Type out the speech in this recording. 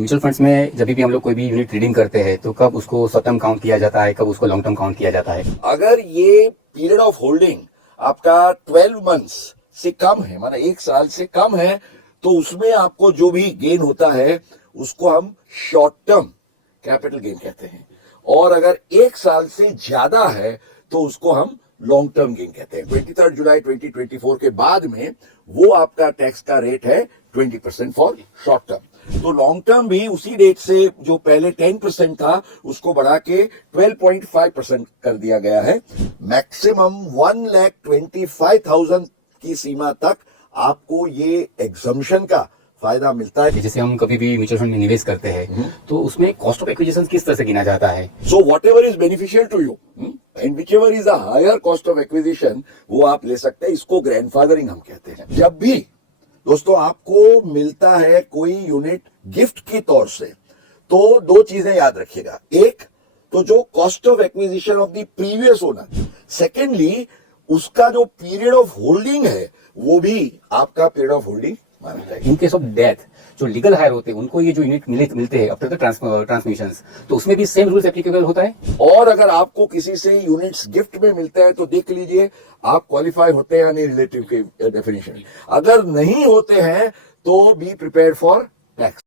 Mutual funds में जब भी हम लोग कोई भी यूनिट ट्रेडिंग करते हैं तो कब उसको शॉर्ट टर्म काउंट किया जाता है, कब उसको लॉन्ग टर्म काउंट किया जाता है। अगर ये पीरियड ऑफ होल्डिंग आपका 12 मंथ्स से कम है, माना 1 साल से कम है, तो उसमें आपको जो भी गेन होता है उसको हम शॉर्ट टर्म कैपिटल गेन कहते हैं। और अगर 1 साल से ज्यादा है तो उसको हम लॉन्ग टर्म गेन कहते हैं। 23 जुलाई 2024 के बाद में वो आपका टैक्स का रेट है 20% फॉर शॉर्ट टर्म। तो लॉन्ग टर्म भी उसी रेट से जो पहले 10% था उसको बढ़ा के 12.5% कर दिया गया है। मैक्सिमम 1,25,000 की सीमा तक आपको ये एग्जम्पशन का फायदा मिलता है। जैसे हम कभी भी म्यूचुअल फंड में निवेश करते हैं तो उसमें कॉस्ट ऑफ एक्विजिशन किस तरह से गिना जाता है। So whatever is beneficial to you and whichever is a higher cost of acquisition वो आप ले सकते हैं। इसको ग्रैंडफादरिंग हम कहते हैं। जब भी दोस्तों आपको मिलता है कोई यूनिट गिफ्ट के तौर से तो 2 चीजें याद रखिएगा। एक तो जो cost of acquisition of the previous owner, secondly उसका जो पीरियड ऑफ होल्डिंग है वो भी आपका पीरियड ऑफ होल्डिंग माना जाएगा। इन केस ऑफ डेथ जो लीगल हायर होते हैं उनको ये जो यूनिट मिलते हैं आफ्टर द ट्रांसमिशन, तो उसमें भी सेम रूल्स एप्लीकेबल होता है। और अगर आपको किसी से यूनिट्स गिफ्ट में मिलते हैं तो देख लीजिए आप क्वालिफाई होते हैं या नहीं रिलेटिव के डेफिनेशन। अगर नहीं होते हैं तो बी प्रिपेयर्ड फॉर टैक्स।